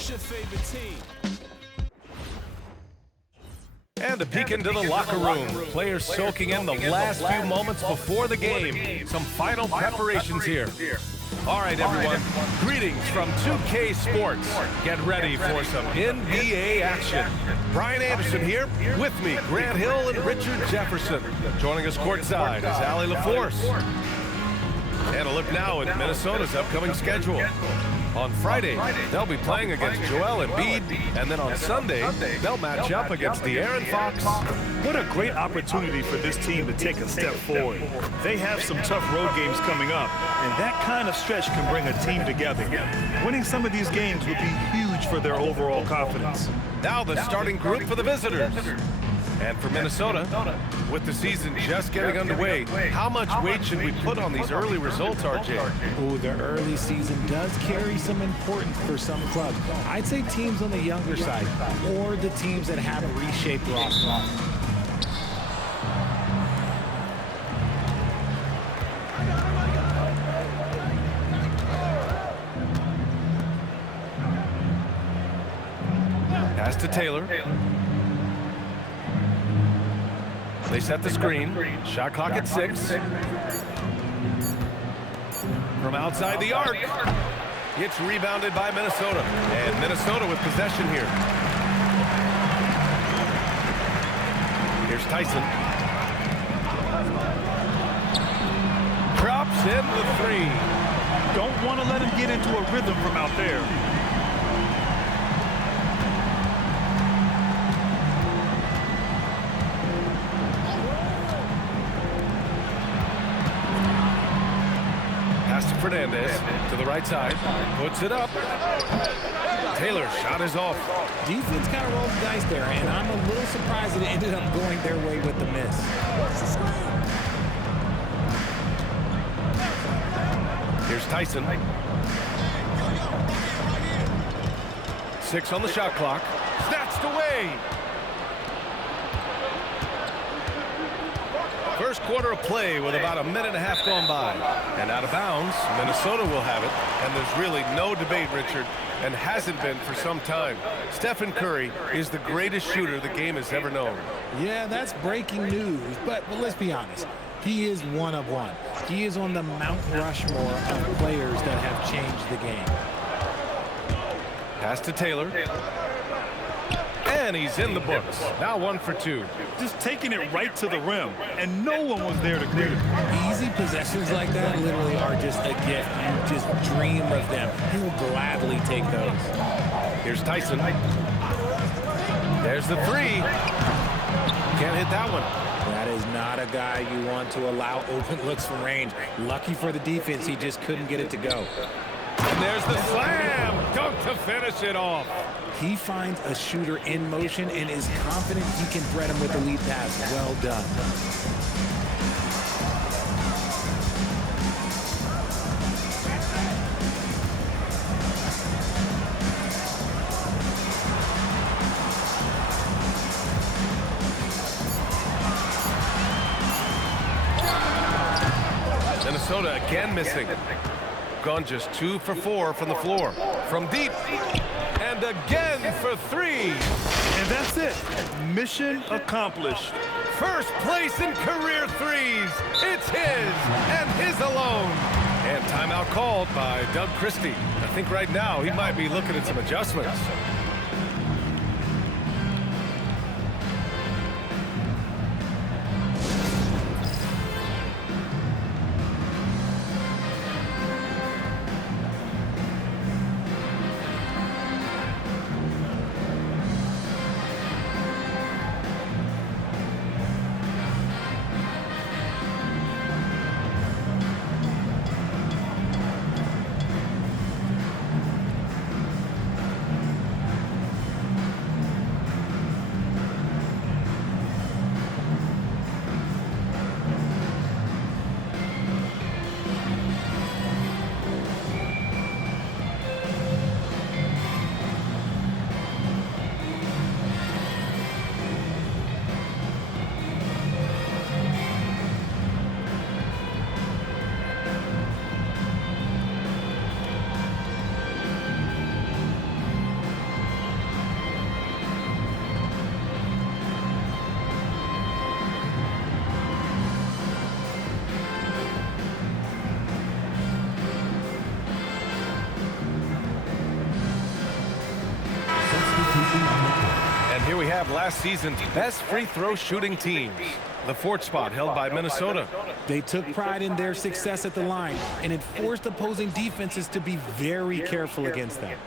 What's your favorite team? And a peek into the locker room. Players soaking in the last few moments before the game. Some final preparations here. All right, everyone. Greetings from 2K Sports. Get ready for some NBA action. Brian Anderson here. With me, Grant Hill and Richard Jefferson. Joining us courtside is Allie LaForce. And a look now at Minnesota's upcoming schedule. On Friday, they'll be playing against Joel Embiid, and then on Sunday, they'll match up against De'Aaron Fox. What a great opportunity for this team to take a step forward. They have some tough road games coming up, and that kind of stretch can bring a team together. Winning some of these games would be huge for their overall confidence. Now the starting group for the visitors. And for Minnesota, with the season just getting underway, how much weight should we put on these early results, RJ? Oh, the early season does carry some importance for some clubs. I'd say teams on the younger side, or the teams that have a reshaped roster. Pass to Taylor. They set the screen. Shot clock at 6. From outside the arc. It's rebounded by Minnesota. And Minnesota with possession here. Here's Tyson. Drops in the 3. Don't want to let him get into a rhythm from out there. Fernandez to the right side, puts it up. Taylor's shot is off. Defense kind of rolled the dice there, and I'm a little surprised that it ended up going their way with the miss. Here's Tyson. 6 on the shot clock. Snatched away. First quarter of play with about a minute and a half gone by. And out of bounds, Minnesota will have it. And there's really no debate, Richard, and hasn't been for some time. Stephen Curry is the greatest shooter the game has ever known. Yeah, that's breaking news, but let's be honest. He is one of one. He is on the Mount Rushmore of players that have changed the game. Pass to Taylor. And he's in the books. Now 1 for 2. Just taking it right to the rim, and no one was there to greet him. Easy possessions like that literally are just a gift. You just dream of them. He will gladly take those. Here's Tyson. There's the 3. Can't hit that one. That is not a guy you want to allow open looks from range. Lucky for the defense, he just couldn't get it to go. And there's the slam. Dunk to finish it off. He finds a shooter in motion and is confident he can thread him with the lead pass. Well done. Minnesota again missing. Gone just 2 for 4 from the floor. From deep. And again for 3. And that's it. Mission accomplished. First place in career threes. It's his and his alone. And timeout called by Doug Christie. I think right now he might be looking at some adjustments. have last season's best free throw shooting teams. The fourth spot held by Minnesota. They took pride in their success at the line, and it forced opposing defenses to be very careful against them.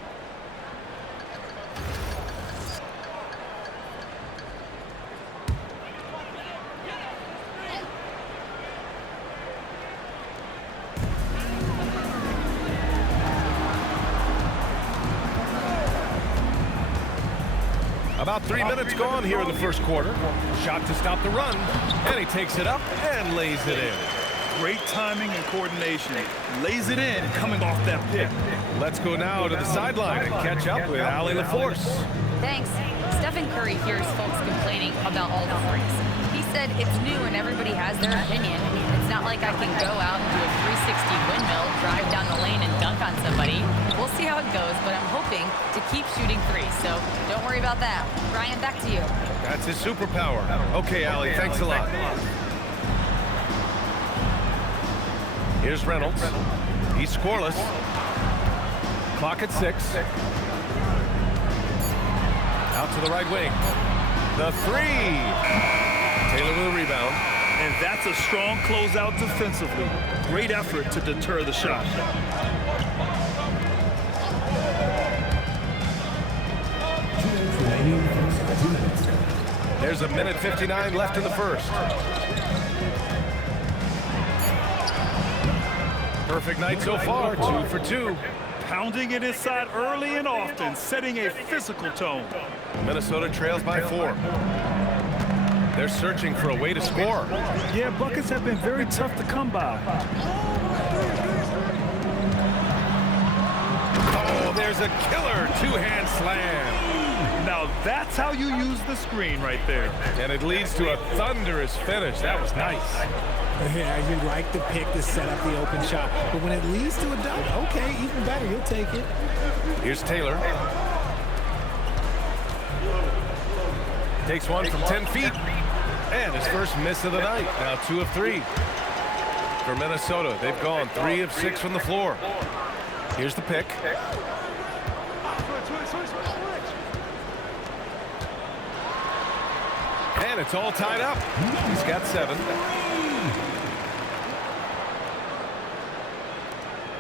About 3 minutes gone here in the first quarter. Shot to stop the run, and he takes it up and lays it in. Great timing and coordination. Lays it in, coming off that pick. Let's go now to the sideline and catch up with Allie LaForce. Thanks. Stephen Curry hears folks complaining about all the threes. He said it's new and everybody has their opinion. It's not like I can go out and do a 360 windmill, drive down the lane and dunk on somebody. We'll see how it goes, but I'm hoping to keep shooting threes, so don't worry about that. Brian, back to you. That's his superpower. Okay, Allie, thanks a lot. Here's Reynolds. He's scoreless. Clock at 6. Out to the right wing. The three. Taylor with a rebound. And that's a strong closeout defensively. Great effort to deter the shot. There's a minute 59 left in the first. Perfect night so far, 2 for 2. Pounding it inside early and often, setting a physical tone. Minnesota trails by 4. They're searching for a way to score. Yeah, buckets have been very tough to come by. Oh, there's a killer two-hand slam. Now that's how you use the screen right there. And it leads to a thunderous finish. That was nice. Yeah, you like the pick to set up the open shot, but when it leads to a dunk, okay, even better, you'll take it. Here's Taylor. Takes one from 10 feet. And his first miss of the night. Now 2 of 3. For Minnesota, they've gone 3 of 6 from the floor. Here's the pick. And it's all tied up. He's got 7.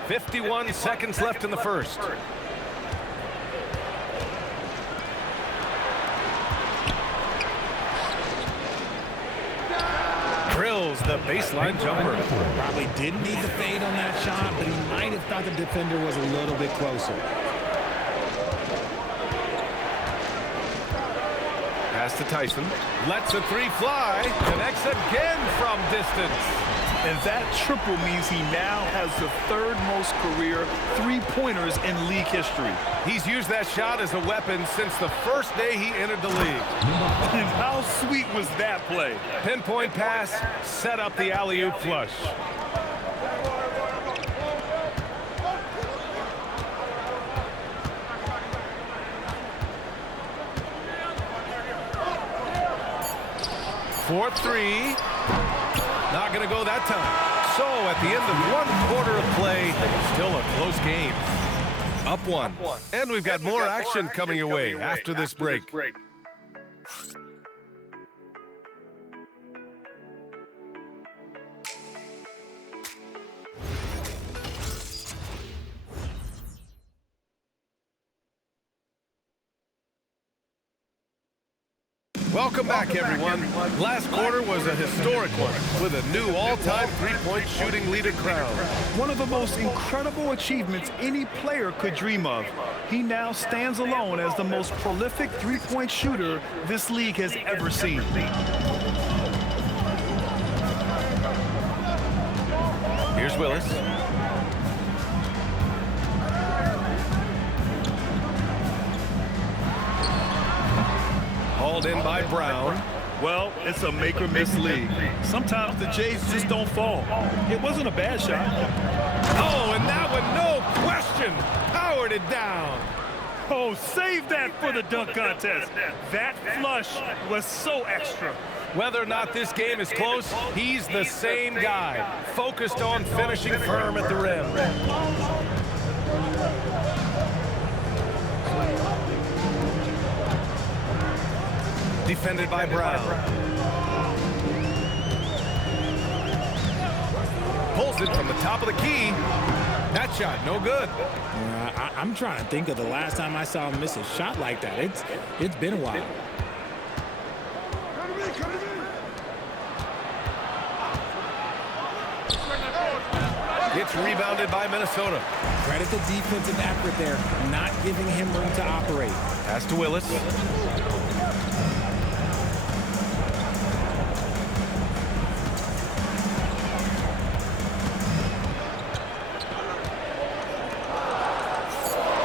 51 seconds left in the first. Drills the baseline jumper. Probably didn't need the fade on that shot, but he might have thought the defender was a little bit closer. Pass to Tyson. Lets a 3 fly. Connects again from distance. And that triple means he now has the 3rd most career three-pointers in league history. He's used that shot as a weapon since the first day he entered the league. And how sweet was that play? Pinpoint pass, set up the alley-oop flush. Fourth 3. Not going to go that time. So at the end of 1 quarter of play, still a close game. Up 1. And we've got more action coming your way after this break. Welcome back, everyone. Last quarter was a historic one with a new all-time three-point shooting leader crowned. One of the most incredible achievements any player could dream of. He now stands alone as the most prolific three-point shooter this league has ever seen. Here's Willis. Hauled in by Brown. Well, it's a make-or-miss league. Sometimes the Jays just don't fall. It wasn't a bad shot. Oh, and that one, no question, powered it down. Oh, save that for the dunk contest. That flush was so extra. Whether or not this game is close, he's the same guy, focused on finishing firm at the rim. defended by Brown. Pulls it from the top of the key. That shot, no good. I'm trying to think of the last time I saw him miss a shot like that. It's been a while. It's rebounded by Minnesota. Credit the defensive effort there, not giving him room to operate. Pass to Willis.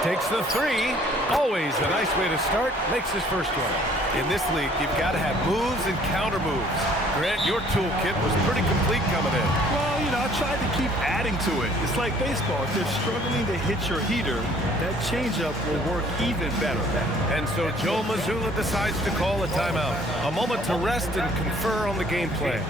Takes the three. Always a nice way to start. Makes his first one. In this league, you've got to have moves and counter moves. Grant, your toolkit was pretty complete coming in. Well, you know, I tried to keep adding to it. It's like baseball. If they're struggling to hit your heater, that changeup will work even better. And so Joe Mazzulla decides to call a timeout. A moment to rest and confer on the game plan.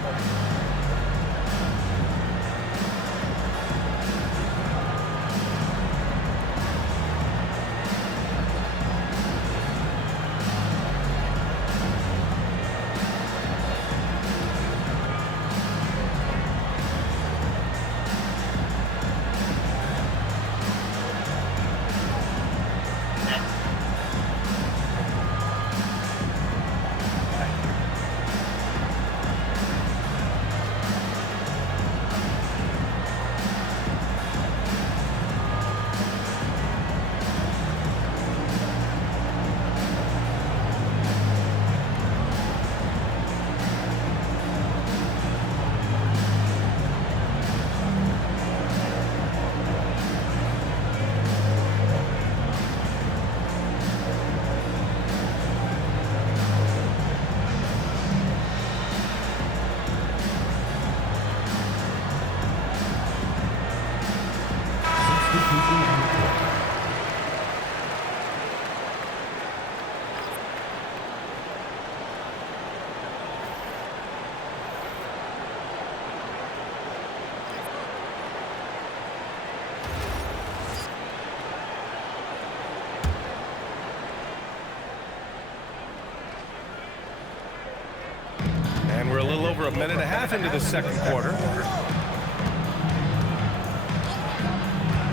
And we're a little over a minute and a half into the second quarter.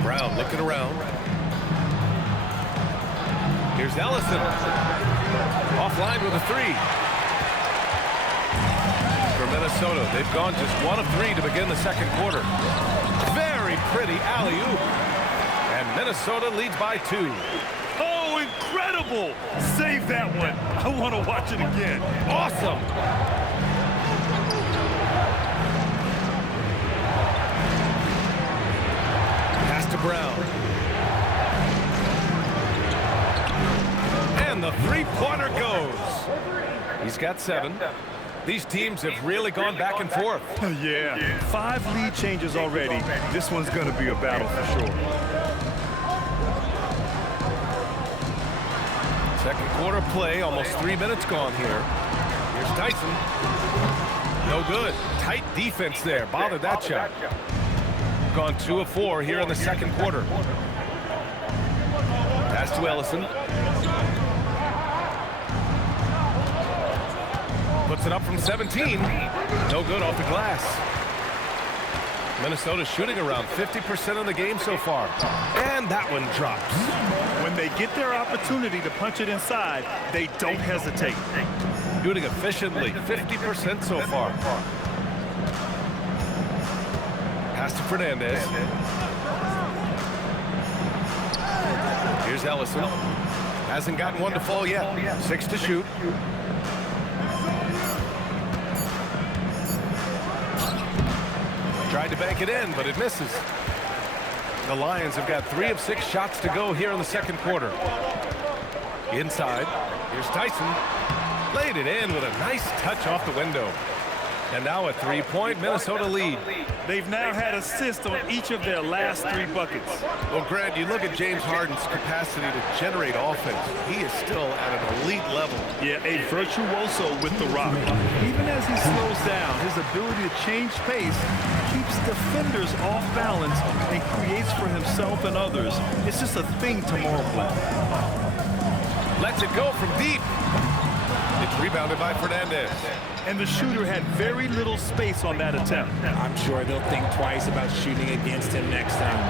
Brown looking around. Here's Ellison. Offline with a three. For Minnesota, they've gone just 1 of 3 to begin the second quarter. Very pretty alley-oop. And Minnesota leads by 2. Oh, incredible! Save that one. I want to watch it again. Awesome! Pass to Brown. And the three-pointer goes. He's got 7. These teams have really gone back and forth. Yeah, 5 lead changes already. This one's going to be a battle for sure. Second quarter play, almost 3 minutes gone here. Here's Tyson. No good. Tight defense there. Bothered that shot. Gone 2 of 4 here in the second quarter. Pass to Ellison. Puts it up from 17. No good off the glass. Minnesota shooting around 50% of the game so far. And that one drops. When they get their opportunity to punch it inside, they don't hesitate. Shooting efficiently, 50% so far. Pass to Fernandez. Here's Ellison. Hasn't gotten one to fall yet. 6 to shoot. Tried to bank it in, but it misses. The Lions have got 3 of 6 shots to go here in the second quarter. Inside, here's Tyson. Laid it in with a nice touch off the window. And now a 3-point Minnesota lead. They've now had assists on each of their last 3 buckets. Well, Grant, you look at James Harden's capacity to generate offense. He is still at an elite level. Yeah, a virtuoso with the rock. Even as he slows down, his ability to change pace keeps defenders off balance and creates for himself and others. It's just a thing to multiply. Lets it go from deep. It's rebounded by Fernandez. And the shooter had very little space on that attempt. I'm sure they'll think twice about shooting against him next time.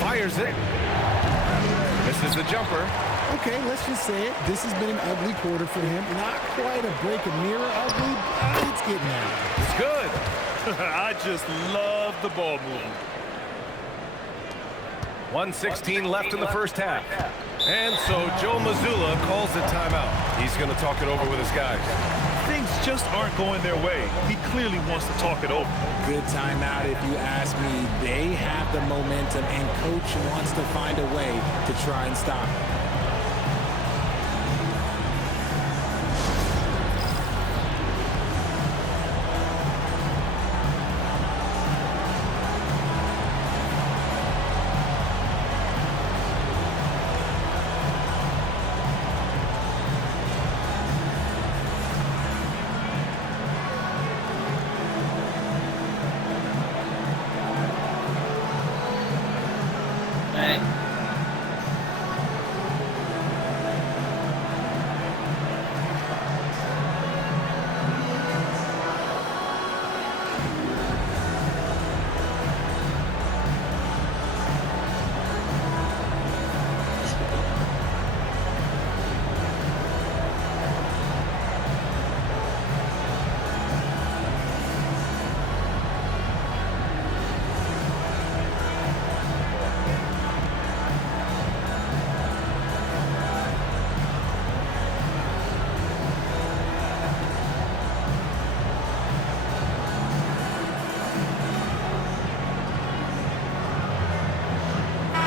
Fires it. Misses the jumper. Okay, let's just say it. This has been an ugly quarter for him. Not quite a break a mirror ugly, but it's getting there. It's good. I just love the ball movement. 1:16 left in the first half. And so Joe Mazzulla calls the timeout. He's going to talk it over with his guys. Things just aren't going their way. He clearly wants to talk it over. Good timeout if you ask me. They have the momentum, and coach wants to find a way to try and stop it.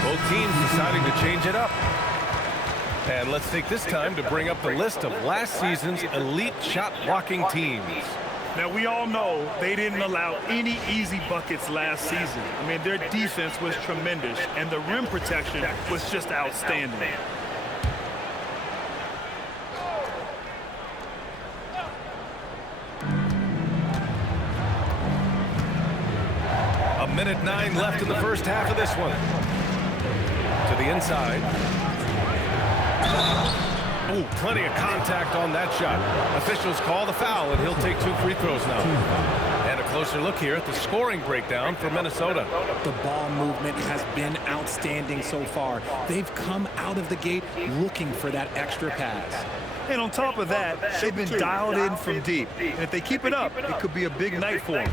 Both teams deciding to change it up. And let's take this time to bring up the list of last season's elite shot blocking teams. Now, we all know they didn't allow any easy buckets last season. I mean, their defense was tremendous, and the rim protection was just outstanding. A minute 9 left in the first half of this one. To the inside. Oh, plenty of contact on that shot. Officials call the foul, and he'll take 2 free throws now. And a closer look here at the scoring breakdown for Minnesota. The ball movement has been outstanding so far. They've come out of the gate looking for that extra pass. And on top of that, they've been dialed in from deep. And if they keep it up, it could be a big night for them.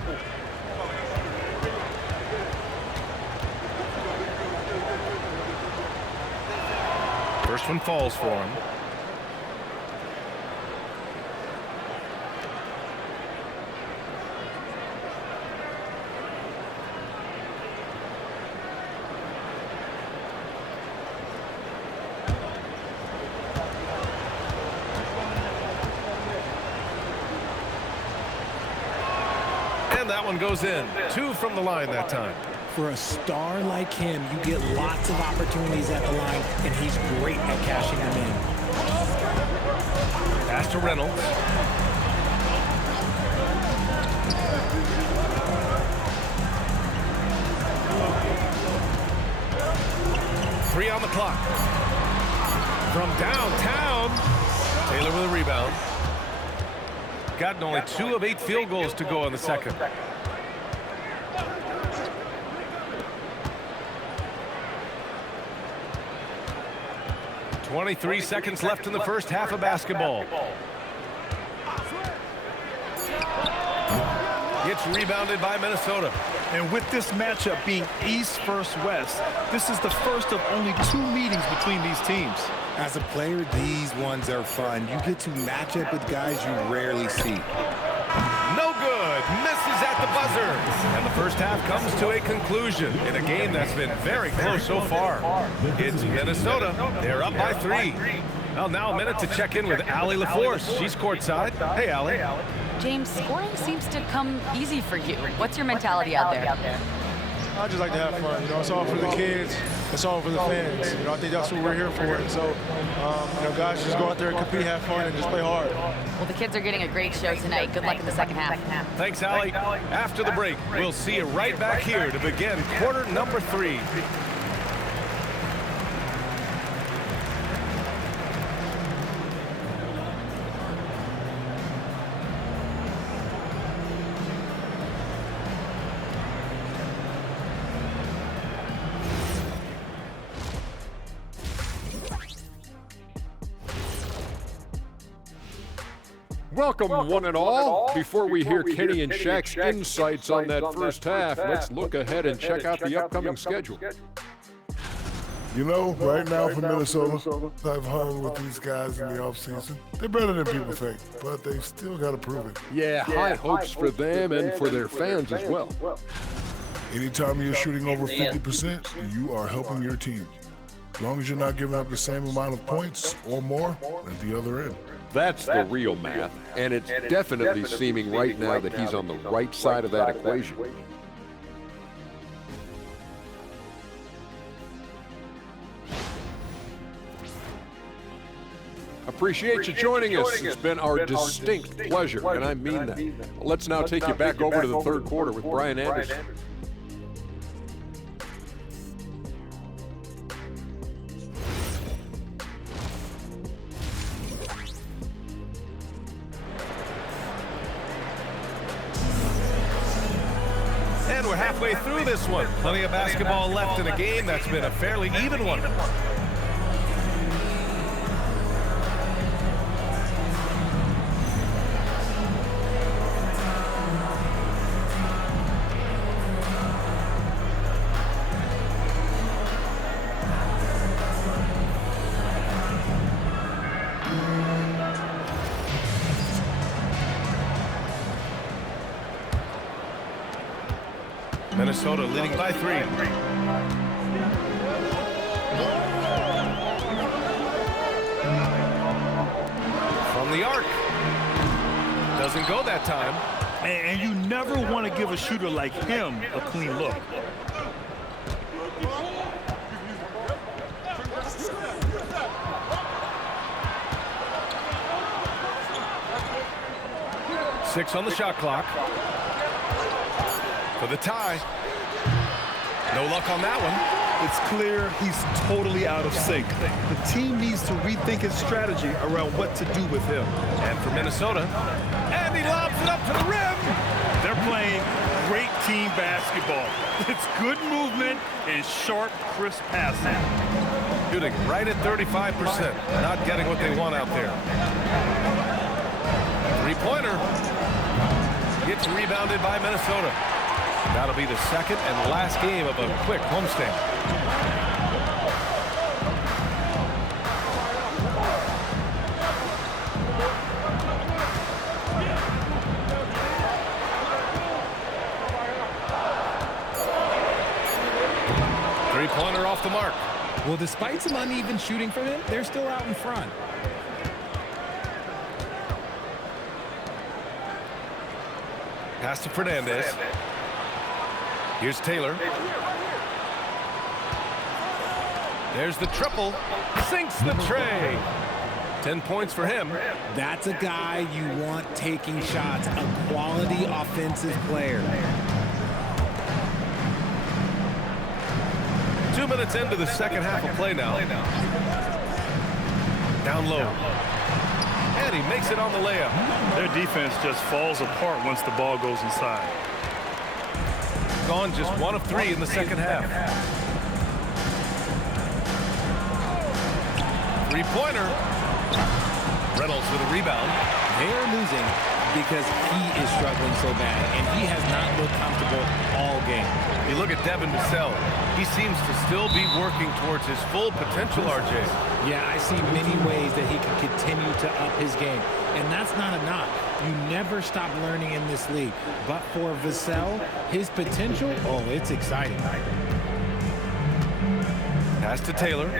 First one falls for him. And that one goes in. 2 from the line that time. For a star like him, you get lots of opportunities at the line, and he's great at cashing them in. Pass to Reynolds. Three on the clock. From downtown. Taylor with a rebound. Gotten only 2 of 8 field goals to go in the second. .23 seconds left in the first half of basketball. It's rebounded by Minnesota. And with this matchup being East versus West, this is the first of only 2 meetings between these teams. As a player, these ones are fun. You get to match up with guys you rarely see. No good. Misses at the buzzer. And the first half comes to a conclusion in a game that's been very close so far. It's Minnesota. They're up by 3. Well, now a minute to check in with Allie LaForce. She's courtside. Hey, Allie. James, scoring seems to come easy for you. What's your mentality out there? I just like to have fun. You know, it's all for the kids. It's all for the fans. You know, I think that's what we're here for. And so, you know, guys, just go out there and compete, have fun, and just play hard. Well, the kids are getting a great show tonight. Good luck in the second half. Thanks, Allie. After the break, we'll see you right back here to begin quarter number 3. Welcome, one and all. Before we hear Kenny and Shaq's insights on that first half, let's look ahead and check out the upcoming schedule. You know, right now for Minnesota, I've hung with these guys in the offseason. They're better than people think, but they've still got to prove it. Yeah, high hopes for them and for their fans as well. Anytime you're shooting over 50%, you are helping your team. As long as you're not giving up the same amount of points or more at the other end. That's the real math, and it's definitely seeming right now that he's on the right side of that equation. Appreciate you joining us. It's been our distinct pleasure, and I mean that. Let's now take you back over to the third quarter with Brian Anderson. And we're halfway through this one. Plenty of basketball left in a game that's been a fairly even one. Minnesota leading by 3. From the arc. Doesn't go that time. And you never want to give a shooter like him a clean look. Six on the shot clock. For the tie. No luck on that one. It's clear he's totally out of sync. The team needs to rethink its strategy around what to do with him. And for Minnesota. And he lobs it up to the rim. They're playing great team basketball. It's good movement and sharp, crisp passing. Shooting right at 35%. Not getting what they want out there. Three-pointer. Gets rebounded by Minnesota. That'll be the second and last game of a quick homestand. Three-pointer off the mark. Well, despite some uneven shooting from him, they're still out in front. Pass to Fernandez. Here's Taylor. There's the triple. Sinks the tray. 10 points for him. That's a guy you want taking shots, a quality offensive player. 2 minutes into the second half of play now. Down low. And he makes it on the layup. Their defense just falls apart once the ball goes inside. Gone just 1 of 3 in the second half. Three-pointer. Reynolds with a rebound. They're losing because he is struggling so bad, and he has not looked comfortable all game. You look at Devin Vassell. He seems to still be working towards his full potential, RJ. Yeah, I see many ways that he can continue to up his game, and that's not a knock. You never stop learning in this league. But for Vassell, his potential, oh, it's exciting. Pass to Taylor.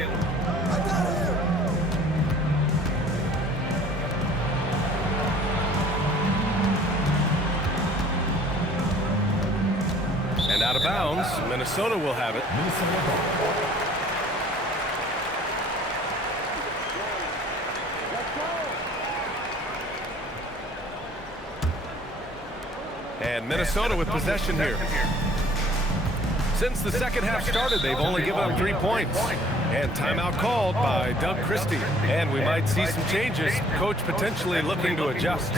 And out of bounds, Minnesota will have it. And Minnesota with possession here. Since the second half started, they've only given up 3 points. And timeout called by Doug Christie. And we might see some changes. Coach potentially looking to adjust.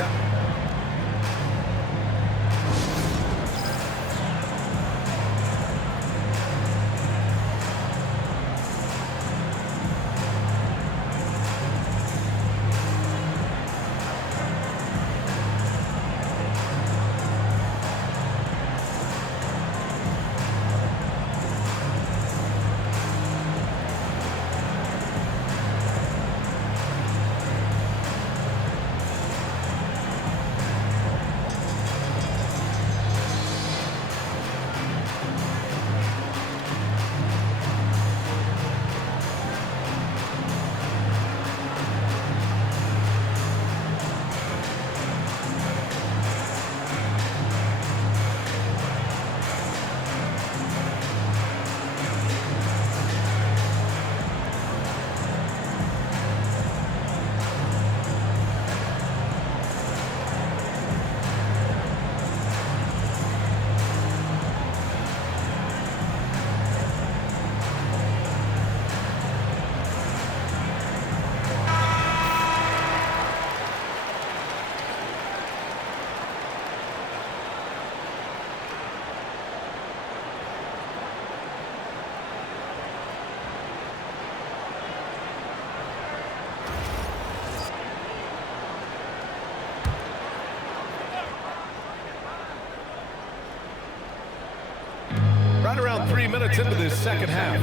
3 minutes into this second half.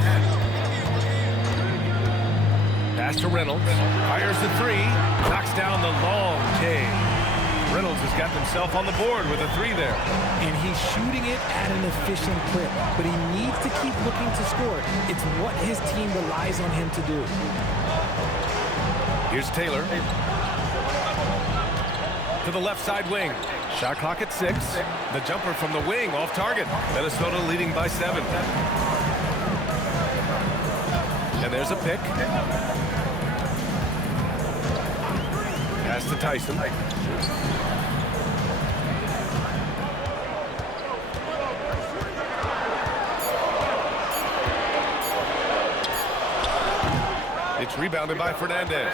Pass to Reynolds. Fires the three. Knocks down the long K. Reynolds has got himself on the board with a three there. And he's shooting it at an efficient clip, but he needs to keep looking to score. It's what his team relies on him to do. Here's Taylor. To the left side wing. Shot clock at 6. The jumper from the wing off target. Minnesota leading by 7. And there's a pick. Pass to Tyson. It's rebounded by Fernandez.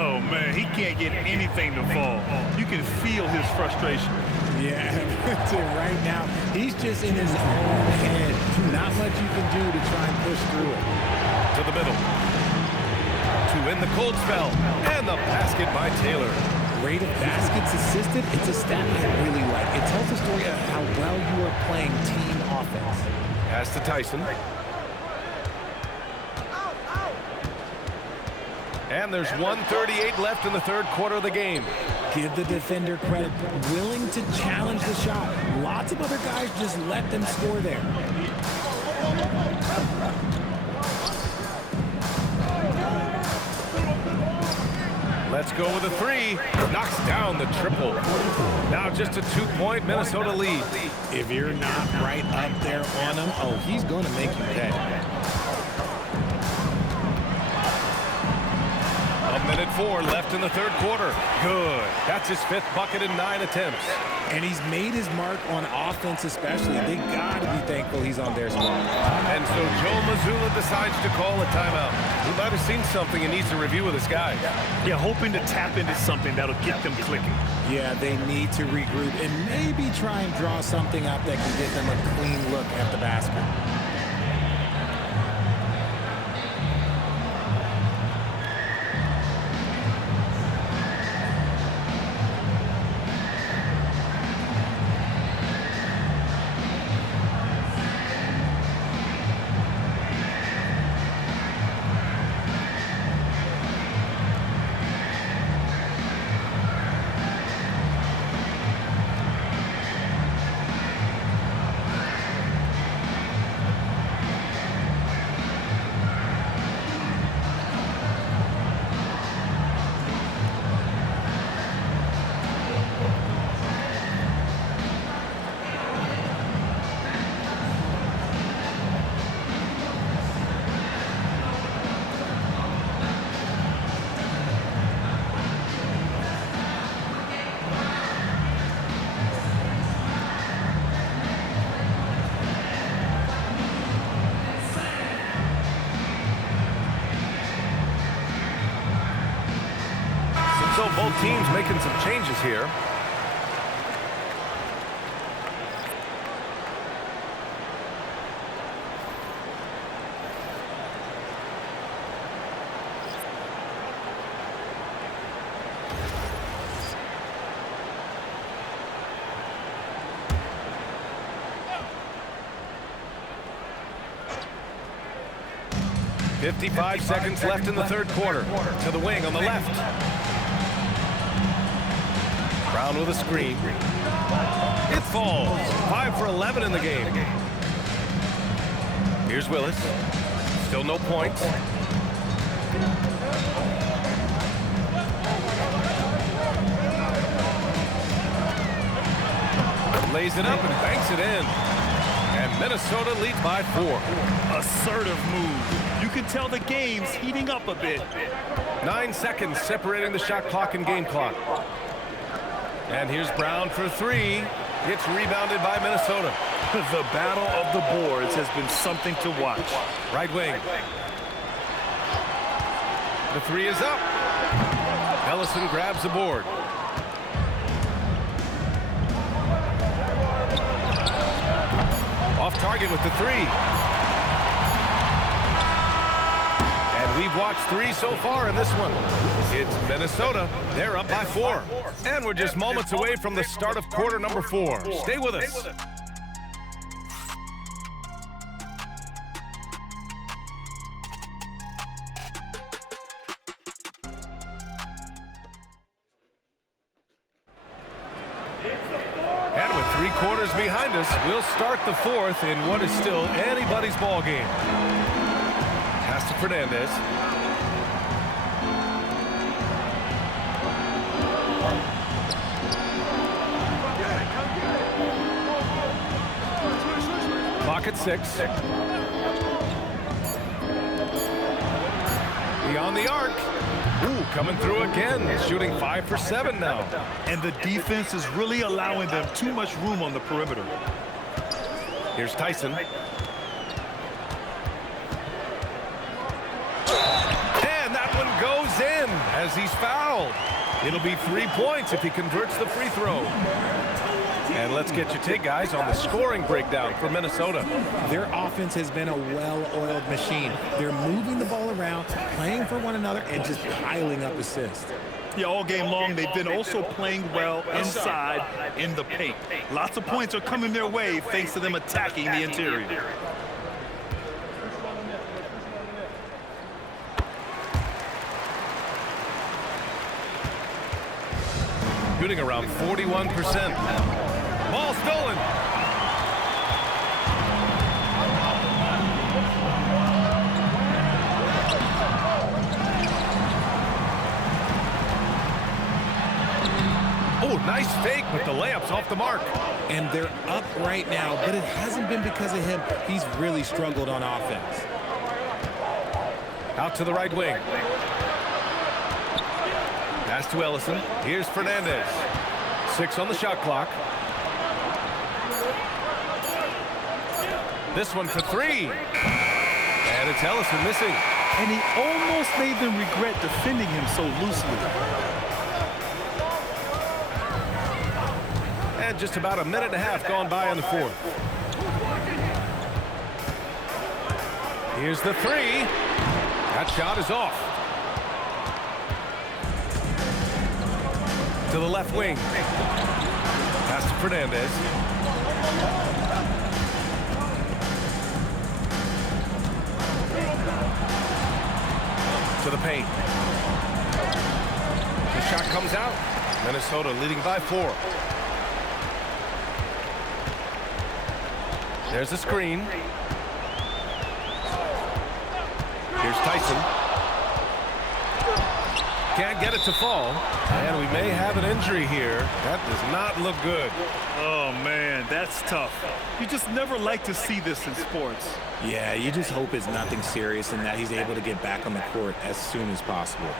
Oh, man, he can't get anything to fall. You can feel his frustration. Yeah, right now, he's just in his own head. Not much you can do to try and push through it. To the middle. To win the cold spell. And the basket by Taylor. Rate of baskets assisted, it's a stat I really like. It tells the story of how well you are playing team offense. Pass to Tyson. And there's 1:38 left in the third quarter of the game. Give the defender credit. Willing to challenge the shot. Lots of other guys just let them score there. Let's go with a three. Knocks down the triple. Now just a 2-point Minnesota lead. If you're not right up there on him, oh, he's going to make you pay. 1:04 left in the third quarter. Good. That's his 5th bucket in 9 attempts. And he's made his mark on offense especially. They got to be thankful he's on their squad. And so Joe Mazzulla decides to call a timeout. He might have seen something and needs to review with his guys. Yeah, hoping to tap into something that'll get them clicking. Yeah, they need to regroup and maybe try and draw something up that can get them a clean look at the basket. So both teams making some changes here. .55 seconds left in the third quarter. To the wing on the left. Brown with a screen. It falls. 5 for 11 in the game. Here's Willis. Still no points. Lays it up and banks it in. And Minnesota leads by 4. Assertive move. You can tell the game's heating up a bit. 9 seconds separating the shot clock and game clock. And here's Brown for 3. Gets rebounded by Minnesota. The battle of the boards has been something to watch. Right wing. The 3 is up. Ellison grabs the board. Off target with the 3. And we've watched 3 so far in this one. It's Minnesota. They're up by 4. And we're just moments away from the start of quarter number 4. Stay with us. quarters behind us. We'll start the fourth in what is still anybody's ball game. Pass to Fernandez. Clock at 6. Beyond the arc. Ooh, coming through again, shooting 5 for 7 now. And the defense is really allowing them too much room on the perimeter. Here's Tyson. And that one goes in as he's fouled. It'll be 3 points if he converts the free throw. And let's get your take, guys, on the scoring breakdown for Minnesota. Their offense has been a well-oiled machine. They're moving the ball around, playing for one another, and just piling up assists. Yeah, all game long, they've been also playing well inside in the paint. Lots of points are coming their way thanks to them attacking the interior. Shooting around 41%. Ball stolen. Oh, nice fake, but the layup's off the mark. And they're up right now, but it hasn't been because of him. He's really struggled on offense. Out to the right wing. Pass to Ellison. Here's Fernandez. 6 on the shot clock. This one for 3. And it's Ellison missing. And he almost made them regret defending him so loosely. And just about a minute and a half gone by in the fourth. Here's the 3. That shot is off. To the left wing. Pass to Fernandez. To the paint. The shot comes out. Minnesota leading by 4. There's the screen. Here's Tyson. Can't get it to fall. And we may have an injury here. That does not look good. Oh, man, that's tough. You just never like to see this in sports. Yeah, you just hope it's nothing serious and that he's able to get back on the court as soon as possible.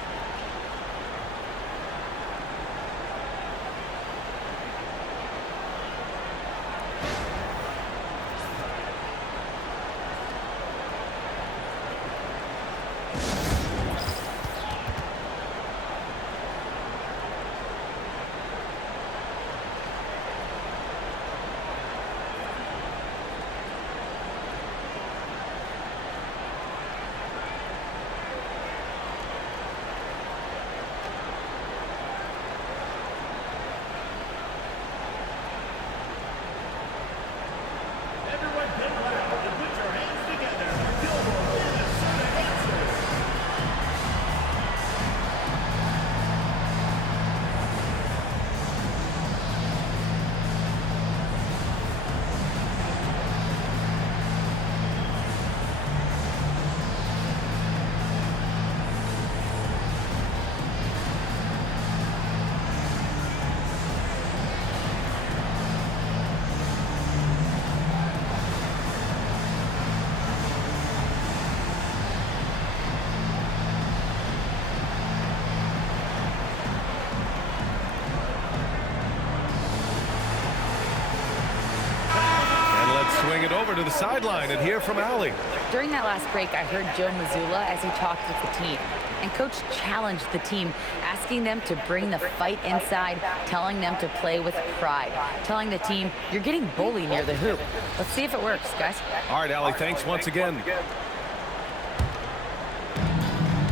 Swing it over to the sideline and hear from Allie. During that last break, I heard Joe Mazzulla as he talked with the team. And Coach challenged the team, asking them to bring the fight inside, telling them to play with pride, telling the team, you're getting bullied near the hoop. Let's see if it works, guys. All right, Allie, thanks once again.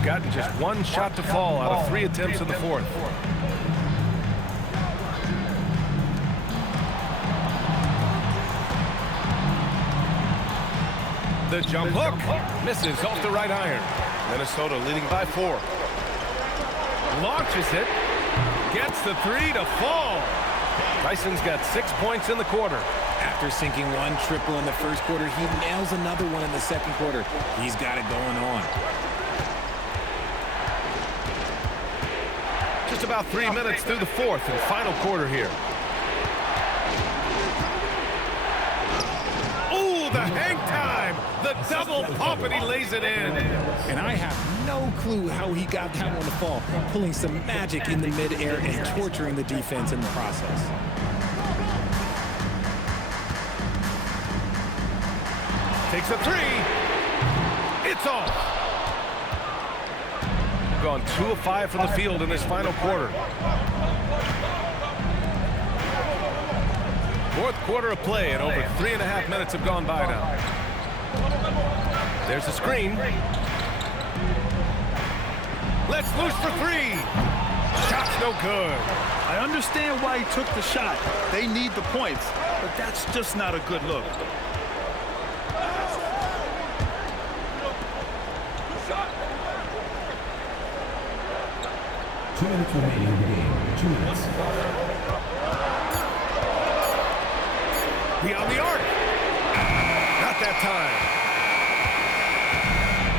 Gotten just 1 shot to fall out of 3 attempts in the fourth. The jump hook misses off the right iron. Minnesota leading by 4. Launches it. Gets the 3 to fall. Tyson's got 6 points in the quarter. After sinking one triple in the first quarter, he nails another one in the second quarter. He's got it going on. Just about 3 minutes through the fourth and final quarter here. Oh, the hang time! The double pump, and he lays it in. And I have no clue how he got that one to fall, pulling some magic in the midair and torturing the defense in the process. Takes a three. It's off. Gone 2 of 5 from the field in this final quarter. Fourth quarter of play, and over 3.5 minutes have gone by now. There's a screen. Let's loose for three. Shot's no good. I understand why he took the shot. They need the points, but that's just not a good look. Remaining in the game. 2 minutes. Beyond the arc. Not that time.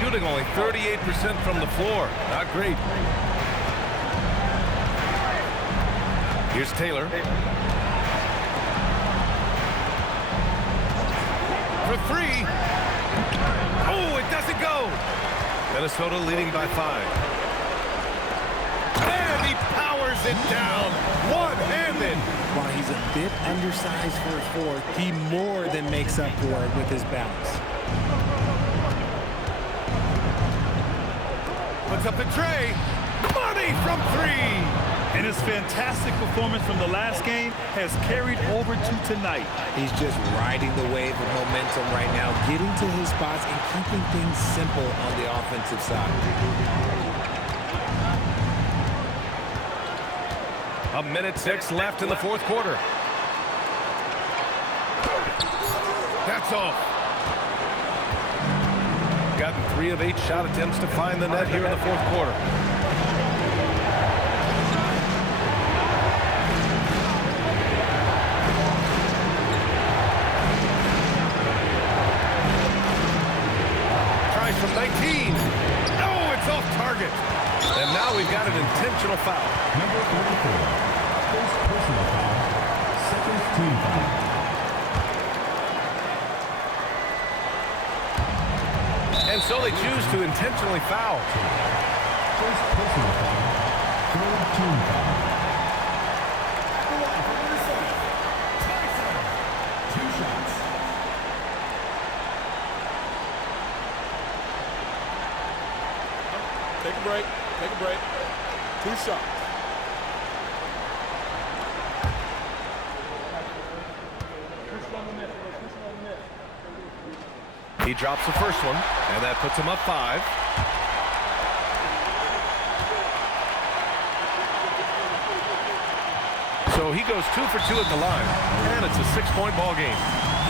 Shooting only 38% from the floor. Not great. Here's Taylor. For three. Oh, it doesn't go. Minnesota leading by 5. And he powers it down, one-handed. While he's a bit undersized for a four, he more than makes up for it with his balance. Puts up the tray. Money from three. And his fantastic performance from the last game has carried over to tonight. He's just riding the wave of momentum right now, getting to his spots and keeping things simple on the offensive side. 1:06 left in the fourth quarter. That's off. Gotten 3 of 8 shot attempts to find the net here in the fourth quarter. Tries from 19. Oh, it's off target. And now we've got an intentional foul. Number 44. First personal foul. Second team foul. And so they choose to intentionally foul. First personal foul. Third team foul. 2 shots. Take a break. Take a break. 2 shots. He drops the first one, and that puts him up 5. So he goes 2 for 2 at the line, and it's a 6-point ball game.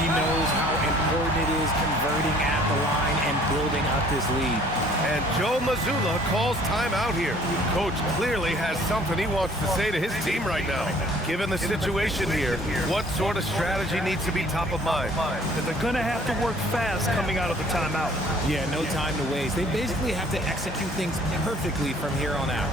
He knows how important it is converting at the line and building up this lead. And Joe Mazzulla calls timeout here. Coach clearly has something he wants to say to his team right now. Given the situation here, what sort of strategy needs to be top of mind? That they're going to have to work fast coming out of the timeout. Yeah, no time to waste. They basically have to execute things perfectly from here on out.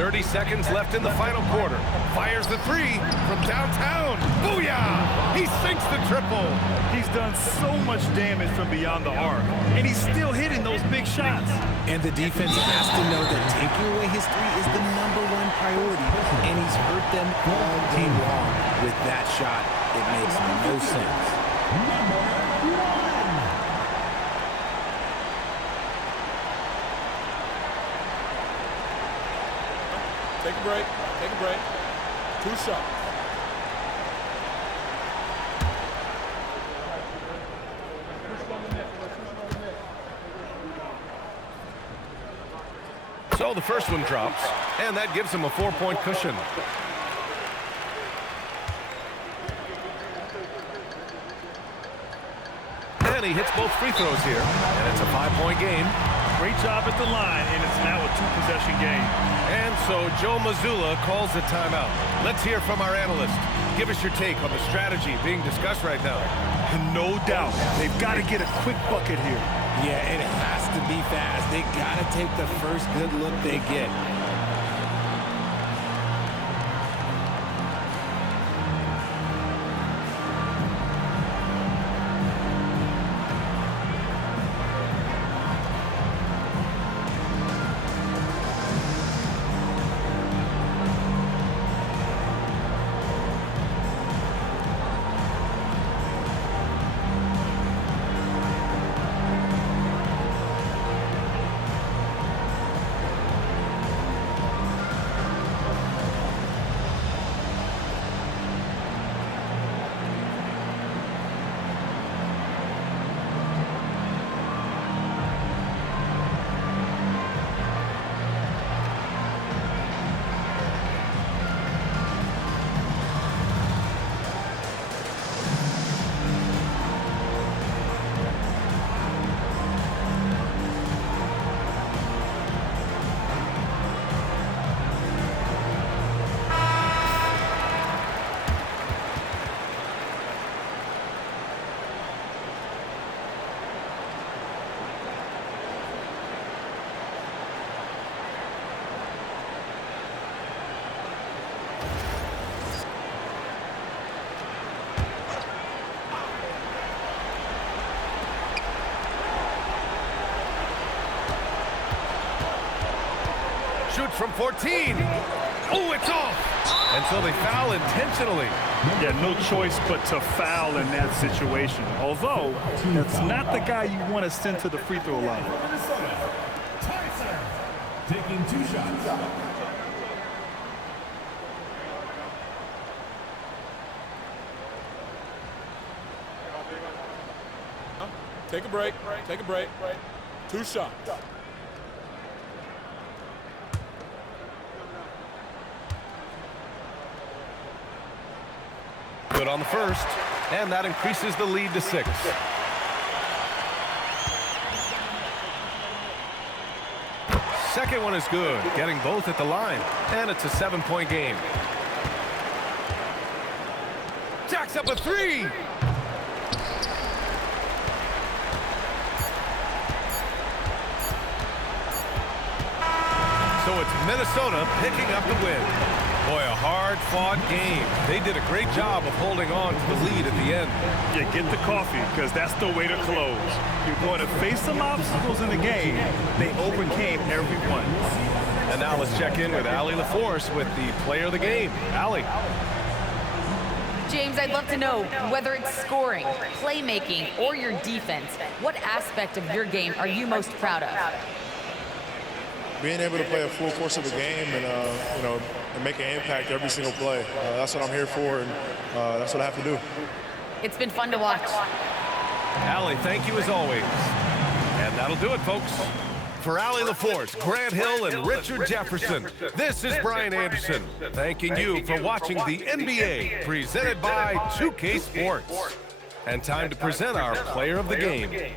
30 seconds left in the final quarter. Fires the three from downtown. Booyah! He sinks the triple. He's done so much damage from beyond the arc, and he's still hitting those big shots. And the defense has to know that taking away his three is the #1 priority, and he's hurt them all game long. With that shot, it makes no sense. Take a break. Take a break. 2 shots. So the first one drops, and that gives him a 4-point cushion. And he hits both free throws here, and it's a 5-point game. Great job at the line, and it's now a 2-possession game. And so Joe Mazzulla calls a timeout. Let's hear from our analyst. Give us your take on the strategy being discussed right now. No doubt, they've got to get a quick bucket here. Yeah, it has to be fast. They got to take the first good look they get. Shoots from 14. Oh, it's off. And so they foul intentionally. Yeah, no choice but to foul in that situation. Although, that's not the guy you want to send to the free throw line. Taking 2 shots. Take a break. Take a break. 2 shots. Good on the first, and that increases the lead to 6. Second one is good, getting both at the line, and it's a 7-point game. Jacks up a 3. So it's Minnesota picking up the win. Boy, a hard-fought game. They did a great job of holding on to the lead at the end. Yeah, get the coffee, because that's the way to close. You're going to face some obstacles in the game. They overcame every one. And now let's check in with Allie LaForce with the player of the game. Allie. James, I'd love to know whether it's scoring, playmaking, or your defense. What aspect of your game are you most proud of? Being able to play a full course of the game and, and make an impact every single play. That's what I'm here for, and that's what I have to do. It's been fun to watch. Allie, thank you as always. And that'll do it, folks. For Allie LaForce, Grant Hill, and Richard Jefferson, this is Brian Anderson, thanking you for watching the NBA, presented by 2K Sports. And time to present our player of the game.